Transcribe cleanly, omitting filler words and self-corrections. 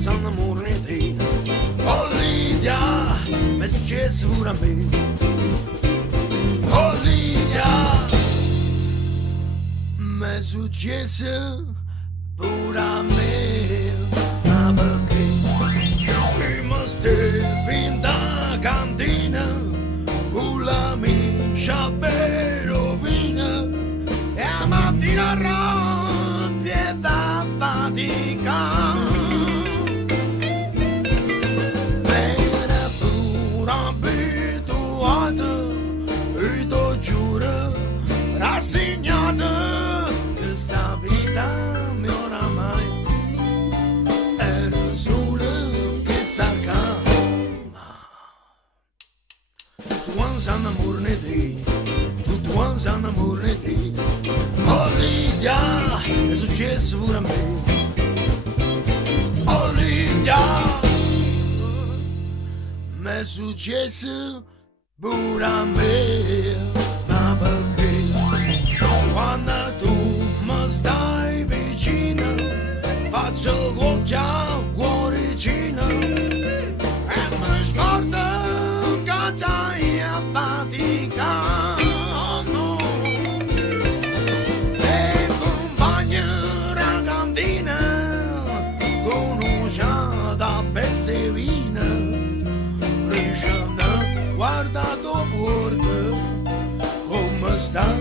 sono amore di te. Oh Lidia, mi è successo pure a me. Oh Lidia, mi è successo pure a me. Ma perché mi stavi in da cantina con la mia berovina e a mattina rompie da fatica. Rassegnata che sta vita mia oramai era solo che sta calma. Tu ansan amor ne te, tu ansan amor ne te. Oh Lidia, è successo pure a me. Oh Lidia, m'è successo pure a me. Ma perché quando tu mi stai vicino faccio l'occhio al cuoricino e mi scordo che c'hai a fatica. Oh no, e compagni ragazzina conosciata peste vina riscianda guardato fuori come sta